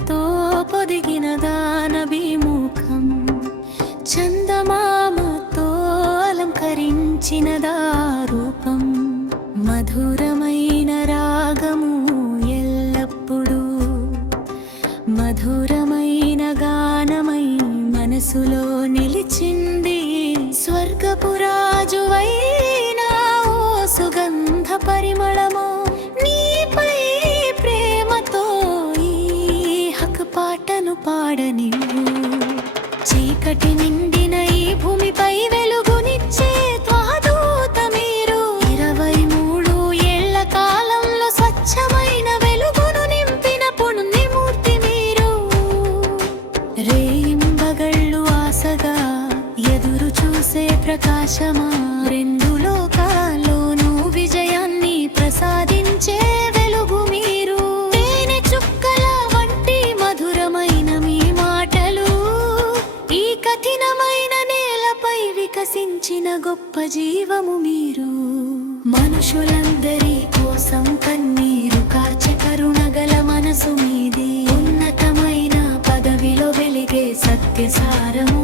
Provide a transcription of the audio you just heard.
కళలతో పొదిగిన దానభిముఖం చందమామతో అలంకరించినదా రూపం మధురమైన రాగము ఎల్లప్పుడూ మధురమైన గానమై మనసులో నిలిచింది స్వర్గపురాజువైన ఓ సుగంధ పరిమళమో నీపై ప్రేమతో ఈ హక్ పాటను పాడనివ్వు చీకటి నిండిన ఈ భూమిపై వెలుగునిచ్చే త్వదూత మీరు 23 ఏళ్ల కాలంలో స్వచ్ఛమైన వెలుగును నింపిన పుణ్యమూర్తి మీరు రేయింబగళ్ళు ఆశగా ఎదురు చూసే ప్రకాశమా రెండు లోకాల్లోనూ విజయాన్ని ప్రసాదించే వెలుగు మీరు తేనె చుక్కల వంటి మధురమైన మీ మాటలు ఈ కఠినమైన నేలపై వికసించిన గొప్ప జీవము మీరు మనుషులందరి కోసం కన్నీరు కార్చె కరుణగల మనసు మీది ఉన్నతమైన పదవిలో వెలిగే సత్యసారము